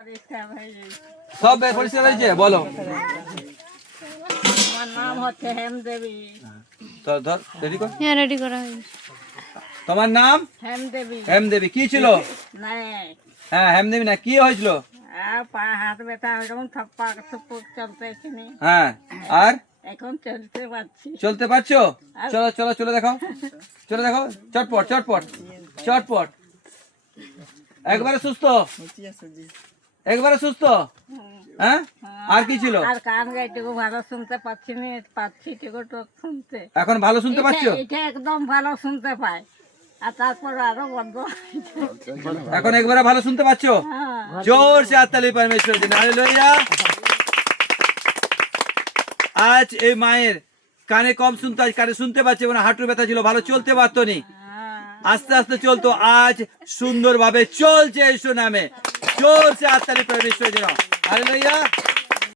সব পরিষ্কার হয়েছে? বলো। আমার নাম হচ্ছে হেমদেবী। ধর রেডি কর। হ্যাঁ, রেডি করা হয়েছে। তোমার নাম? হেমদেবী। হেমদেবী। কি ছিল? হ্যাঁ, হেমদেবী না, কি হয়েছিল? পা হাত ব্যথা এরকম থপ্পা থপ্পক চলতে এখানে। হ্যাঁ, আর এখন চলতে পারছি। চলতে পারছো? চলো চলো চলে দেখাও, চলে দেখাও। চটপট চটপট চটপট। একবারে সুস্থ, একবারে সুস্থ। হ্যাঁ, আর কি ছিল? আর কান গাইটুকু ভালো শুনতে পাচ্ছি না, পাচ্ছি টুক শুনতে। এখন ভালো শুনতে পাচ্ছো? এটা একদম ভালো শুনতে পায়, আর তারপর আরো বন্ধ। এখন একবারে ভালো শুনতে পাচ্ছো? জোর সে হাততালি परमेश्वर দিন। হালেলুয়া। আজ এই মায়ের কানে কম শুনতে, আজ কানে শুনতে পাচ্ছে, মানে হাঁটুর ব্যথা ছিল, ভালো চলতে পারতো নি, আস্তে আস্তে চলতো, আজ সুন্দরভাবে চলছে। ইসু নামে জোর সে হাততালি परमेश्वर দিন। হালেলুয়া।